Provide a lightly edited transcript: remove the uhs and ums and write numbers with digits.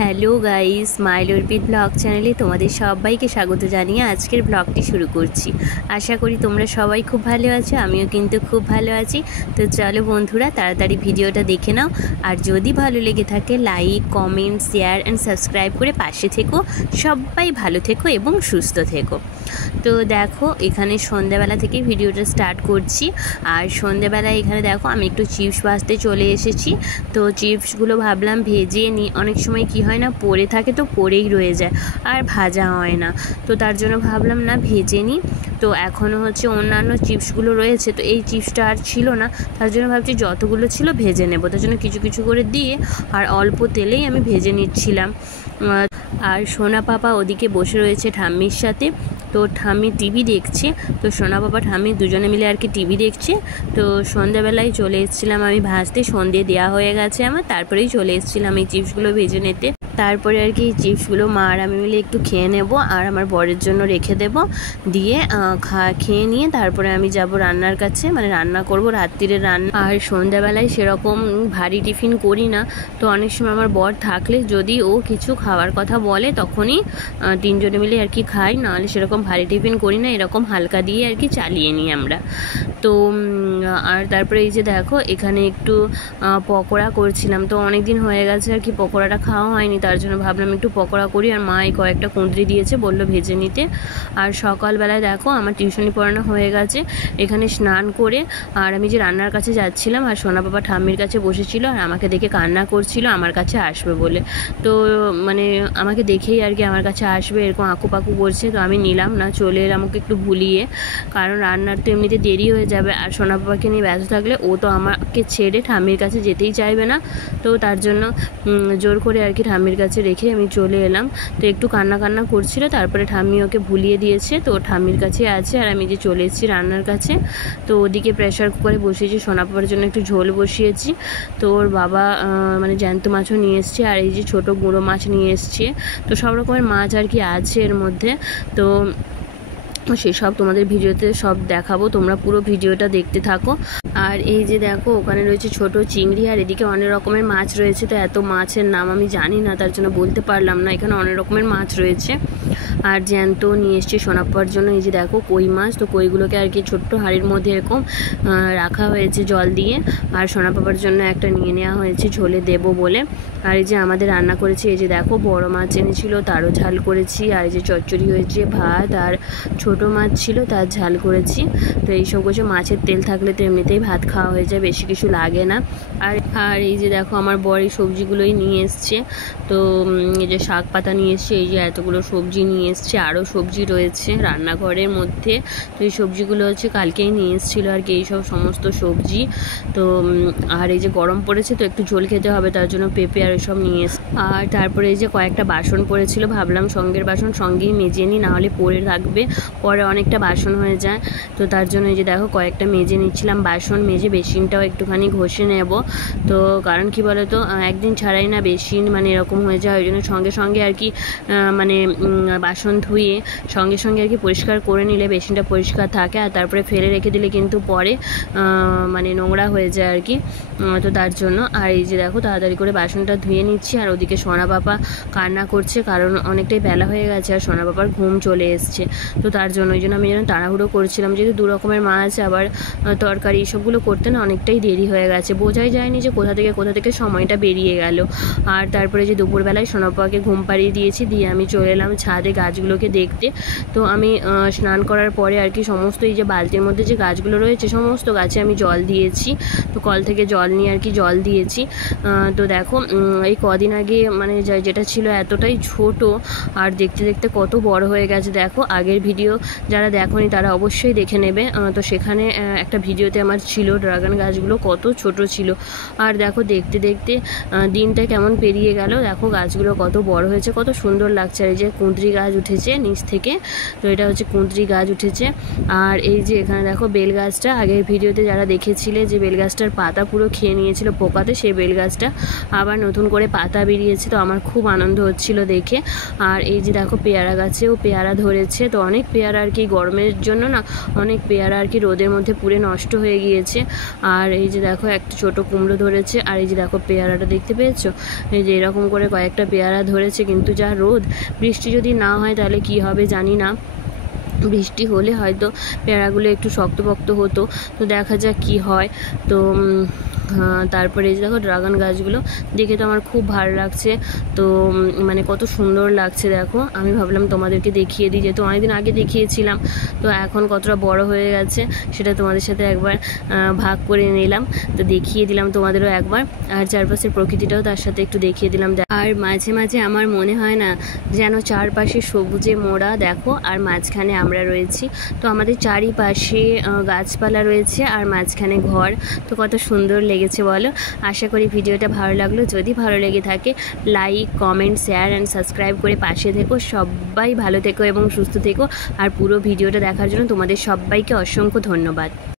Hello guys, mile অর্পিত blog চ্যানেলে তোমাদের সবাইকে স্বাগত জানিয়ে আজকের ব্লগটি শুরু করছি। আশা করি তোমরা সবাই খুব ভালো আছো, আমিও কিন্তু খুব ভালো আছি। তো চলো বন্ধুরা, তাড়াতাড়ি ভিডিওটা দেখে নাও। আর যদি ভালো লেগে থাকে like, comment, share and subscribe করে পাশে থেকো। সবাই ভালো থেকো এবং সুস্থ থেকো। তো দেখো, এখানে সন্ধ্যাবেলা থেকে ভিডিওটা স্টার্ট করছি। আর সন্ধ্যাবেলায় এখানে দেখো আমি একটু চিপস ভাজতে চলে এসেছি। তো চিপসগুলো ভাবলাম ভেজে নিই। অনেক সময় কি হয় না, পড়ে থাকে তো পড়েই রয়ে যায় আর ভাজা হয় না। তো তার জন্য ভাবলাম না ভেজে নিই। তো এখনও অন্যান্য চিপসগুলো রয়েছে, তো এই চিপসটা আর ছিল না। তার জন্য ভাবছি যতগুলো ছিল ভেজে নেব। তার জন্য কিছু কিছু করে দিয়ে আর অল্প তেলেই আমি ভেজে নিচ্ছিলাম। আর সোনা পাপা ওদিকে বসে রয়েছে ঠাম্মির সাথে। তো ঠাম্মি টিভি দেখছে। তো সোনা পাপা ঠাম্মি দুজনে মিলে আর কি টিভি দেখছে। তো সন্ধ্যাবেলায় চলে এসেছিলাম আমি ভাজতে, সন্ধে দেওয়া হয়ে গেছে আমার। তারপরেই চলে এসেছিলাম এই চিপসগুলো ভেজে নিতে। তারপরে আর কি এই চিপসগুলো মা আর আমি মিলে একটু খেয়ে নেব, আর আমার বরের জন্য রেখে দেব। দিয়ে খেয়ে নিয়ে তারপরে আমি যাব রান্নার কাছে, মানে রান্না করব রাত্রিরে রান্না। আর সন্ধ্যাবেলায় সেরকম ভারী টিফিন করি না। তো অনেক সময় আমার বর থাকলে যদি ও কিছু খাওয়ার কথা বলে তখনই তিনজনে মিলে আর কি খাই, নাহলে সেরকম ভারী টিফিন করি না। এরকম হালকা দিয়ে আর কি চালিয়ে নিই আমরা। তো আর তারপরে এই যে দেখো, এখানে একটু পকোড়া করছিলাম। তো অনেক দিন হয়ে গেছে আর কি পকোড়াটা খাওয়া হয়নি, তার জন্য ভাবলাম একটু পকোড়া করি। আর মা এই কয়েকটা কুঁদরি দিয়েছে, বললো ভেজে নিতে। আর সকালবেলায় দেখো আমার টিউশনি পড়ানো হয়ে গেছে। এখানে স্নান করে আর আমি যে রান্নার কাছে যাচ্ছিলাম, আর সোনা বাবা ঠাম্মির কাছে বসেছিল আর আমাকে দেখে কান্না করছিল আমার কাছে আসবে বলে। তো মানে আমাকে দেখেই আর কি আমার কাছে আসবে এরকম আঁকুপাকু করছে। তো আমি নিলাম না, চলে এলাম ওকে একটু ভুলিয়ে, কারণ রান্নার তো এমনিতে দেরি হয়ে যাবে। আর সোনা বাবাকে নিয়ে ব্যস্ত থাকলে ও তো আমাকে ছেড়ে ঠাম্মির কাছে যেতেই চাইবে না। তো তার জন্য জোর করে আর কি ঠাম্মির কাছে রেখে আমি চলে এলাম। তো একটু কান্না করছিল, তারপরে ঠাম্মি ওকে ভুলিয়ে দিয়েছে। তো ঠাম্মির কাছে আছে, আর আমি যে চলে এসেছি রান্নার কাছে। তো ওদিকে প্রেশার কুকারে বসিয়েছি, সোনা পাপার জন্য একটু ঝোল বসিয়েছি। তো ওর বাবা মানে জ্যান্ত মাছও নিয়ে এসছে, আর এই যে ছোটো গুঁড়ো মাছ নিয়ে এসছে। তো সব রকমের মাছ আর কি আছে এর মধ্যে। তো সেসব তোমাদের ভিডিওতে সব দেখাবো, তোমরা পুরো ভিডিওটা দেখতে থাকো। আর এই যে দেখো, ওখানে রয়েছে ছোট চিংড়ি, আর এদিকে অনেক রকমের মাছ রয়েছে। তো এত মাছের নাম আমি জানি না, তার জন্য বলতে পারলাম না। এখানে অনেক রকমের মাছ রয়েছে। আর জ্যান্ত নিয়ে এসছি সোনাপ্পার জন্য। এই যে দেখো কই মাছ। তো কইগুলোকে আর কি ছোট্ট হাঁড়ির মধ্যে এরকম রাখা হয়েছে জল দিয়ে। আর সোনাপাপার জন্য একটা নিয়ে নেওয়া হয়েছে ঝোলে দেবো বলে। আর এই যে আমাদের রান্না করেছি, এই যে দেখো বড় মাছ এনেছিল, তারও ঝাল করেছি। আর এই যে চচ্চড়ি হয়েছে, ভাত, আর ছোট মাছ ছিল তার ঝাল করেছি। তো এইসব কিছু মাছের তেল থাকলে তো এমনিতেই ভাত খাওয়া হয়ে যায়, বেশি কিছু লাগে না। আর এই যে দেখো আমার বর এই সবজিগুলোই নিয়ে এসছে। তো এই যে শাক পাতা নিয়ে এসছে, এই যে এতগুলো সবজি নিয়ে এসছে। আরও সবজি রয়েছে রান্নাঘরের মধ্যে। তো এই সবজিগুলো কালকেই নিয়ে এসেছিলো আর কি, এইসব সমস্ত সবজি। তো আর এই যে গরম পড়েছে, তো একটু ঝোল খেতে হবে, তার জন্য পেঁপে আর এসব নিয়ে এসছে। আর তারপরে এই যে কয়েকটা বাসন পড়েছিল, ভাবলাম সঙ্গের বাসন সঙ্গেই মেজে নিই, নাহলে পড়ে থাকবে, পরে অনেকটা বাসন হয়ে যায়। তো তার জন্য এই যে দেখো কয়েকটা মেজে নিচ্ছিলাম বাসন। মেজে বেসিনটাও একটুখানি ঘষে নেব। তো কারণ কি বলো তো, একদিন ছাড়াই না বেসিন মানে এরকম হয়ে যায়, ওই জন্য সঙ্গে সঙ্গে আর কি মানে বাসন ধুয়ে সঙ্গে সঙ্গে আর কি পরিষ্কার করে নিলে বেসিনটা পরিষ্কার থাকে। আর তারপরে ফেলে রেখে দিলে কিন্তু পরে মানে নোংরা হয়ে যায় আর কি। তো তার জন্য আর এই যে দেখো তাড়াতাড়ি করে বাসনটা ধুয়ে নিচ্ছি। আর ওদিকে সোনা বাবা কান্না করছে, কারণ অনেকটাই বেলা হয়ে গেছে আর সোনা বাবার ঘুম চলে এসছে। তো তার জন্য ওই জন্য আমি যেন তাড়াহুড়ো করছিলাম, যেহেতু দু রকমের মাছ আবার তরকারি এসবগুলো করতে না অনেকটাই দেরি হয়ে গেছে। বোঝাই যায়নি যে কোথা থেকে সময়টা বেরিয়ে গেল। আর তারপরে যে দুপুরবেলায় সোনা বাবাকে ঘুম পাড়িয়ে দিয়েছি, দিয়ে আমি চলে এলাম ছাদে গাছগুলোকে দেখতে। তো আমি স্নান করার পরে আর কি সমস্ত এই যে বালতির মধ্যে যে গাছগুলো রয়েছে সমস্ত গাছে আমি জল দিয়েছি। তো কল থেকে জল নিয়ে আর কি জল দিয়েছি। তো দেখো এই কদিন আগে মানে যেটা ছিল এতটাই ছোট, আর দেখতে দেখতে কত বড় হয়ে গেছে। দেখো আগের ভিডিও যারা দেখোনি তারা অবশ্যই দেখে নেবে। তো সেখানে একটা ভিডিওতে আমার ছিল ড্রাগন গাছগুলো কত ছোট ছিল। আর দেখো দেখতে দেখতে দিনটা কেমন পেরিয়ে গেল। দেখো গাছগুলো কত বড় হয়েছে, কত সুন্দর লাগছে। আর এই যে কুঁদরি গাছ উঠেছে নিচ থেকে, তো এটা কুঁদরি গাছ উঠেছে। আর এই যে এখানে দেখো বেল গাছটা, আগের ভিডিওতে যারা দেখেছিলে যে বেল গাছটার পাতা পুরো খেয়ে নিয়েছিল পোকাতে, সেই বেল গাছটা আবার নতুন করে পাতা বেরিয়েছে, তো আমার খুব আনন্দ হচ্ছিল দেখে। আর এই যে দেখো পেয়ারা গাছেও পেয়ারা ধরেছে, তো অনেক পেয়ারা আর কি গরমের জন্য না অনেক পেয়ারা আর কি রোদের মধ্যে পুড়ে নষ্ট হয়ে গিয়েছে। আর এই যে দেখো একটা ছোট কুমড়ো ধরেছে, আর এই যে দেখো পেয়ারাটা দেখতে পেয়েছো, এই যে এরকম করে কয়েকটা পেয়ারা ধরেছে। কিন্তু যা রোদ, বৃষ্টি যদি না হয় তাহলে কি হবে জানি না, বৃষ্টি হলে হয়তো পেয়ারাগুলো একটু শক্তপোক্ত হতো, তো দেখা যাক কি হয়। তো তারপরে এই যে দেখো ড্রাগন গাছগুলো দেখে তো আমার খুব ভালো লাগছে। তো মানে কত সুন্দর লাগছে দেখো। আমি ভাবলাম তোমাদেরকে দেখিয়ে দিই, যেহেতু অনেকদিন আগে দেখিয়েছিলাম, তো এখন কতটা বড় হয়ে গেছে সেটা তোমাদের সাথে একবার ভাগ করে নিলাম, তো দেখিয়ে দিলাম তোমাদেরও একবার। আর চারপাশের প্রকৃতিটাও তার সাথে একটু দেখিয়ে দিলাম। আর মাঝে মাঝে আমার মনে হয় না যেন চারপাশে সবুজে মোড়া দেখো, আর মাঝখানে আমরা রয়েছি। তো আমাদের চারিপাশে গাছপালা রয়েছে আর মাঝখানে ঘর, তো কত সুন্দর লেগেছে বলো। আশা করি ভিডিওটা ভালো লাগলো। যদি ভালো লেগে থাকে like, comment, share and subscribe করে পাশে থেকো। সবাই ভালো থেকো এবং সুস্থ থেকো। আর পুরো ভিডিওটা দেখার জন্য তোমাদের সবাইকে অসংখ্য ধন্যবাদ।